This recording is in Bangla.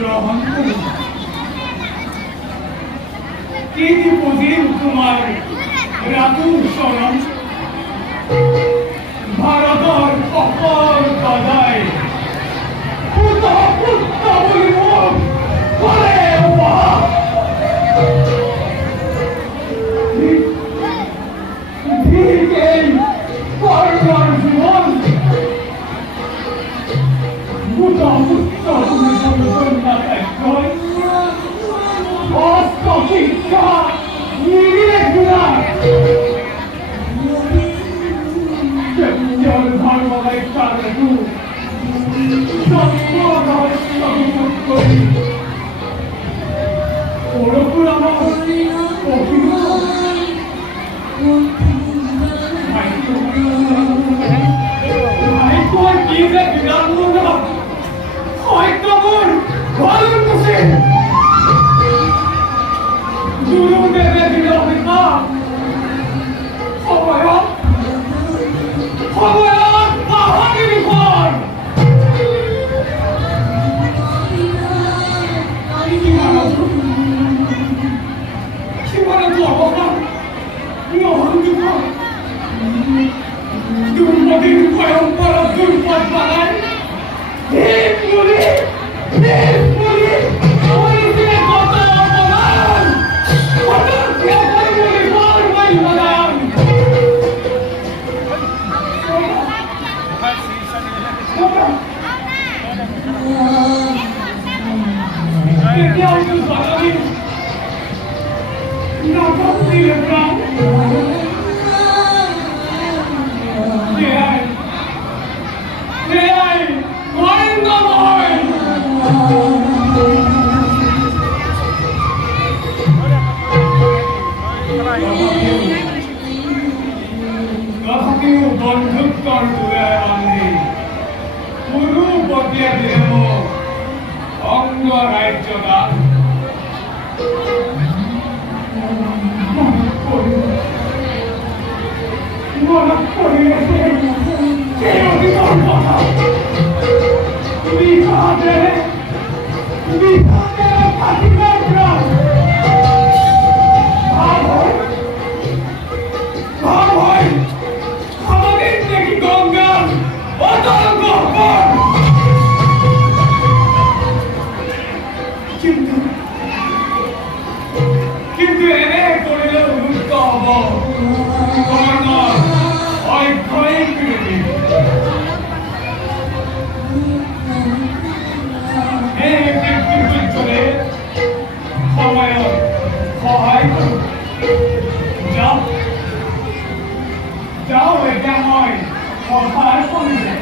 গ্রহণ করুন। তিনি বুঝিন তোমার রাতুল শরণ, ভারতর অপর গদায় পুত পুত্র বলিব করে ধীরেই কর্মর জীবন পুত পুত্র কন্যা ত্যাগ অস্ত শিক্ষা নিরিলে গুণা ধর্মবাই কারণু ওরকম আমার কি যে বিরাট হয়তো ভালো বসে গুরু দেবে দিল না সময় আহাকে বিপদ সীমানা তো অবকাশ দুর্মতির পরম্পরা দুর্পদ বানায় বন্ধুত্বর দূরে আনলি পুরু বদলিয়ে দিলেন অঙ্গ রাজ্য দান মনে করিলে সেই অধিকার কথা বিঘাতে ফাটিবার প্রাণ কিন্তু এনে করিলে মুক্ত হব অক্ষয় বিরোধী সময় সহায় করুন যাও এটা মই সহায় কৰিলে